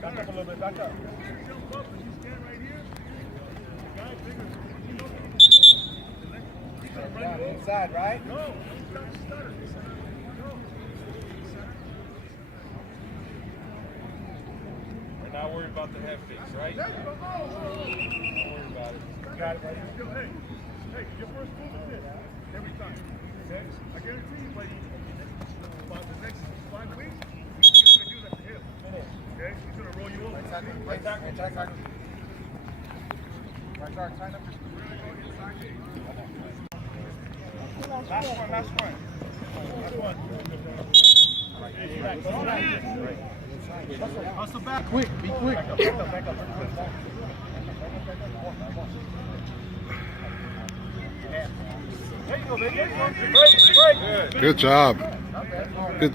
Back up a little bit, back up. Inside, right? We're not worried about the head fix, right? Don't worry about it. Got it, buddy. Hey, your first move is this. Every time. Okay? I guarantee you, buddy, about the next 5 weeks, he's going to do that to him. Okay? He's going to roll you over. Right side, right side, right side. Right side, sign up. Last one, last one. Last one. Hustle back. Quick, be quick. Back up, back up, back up. There you go, baby. Great, great. Good job. Good job.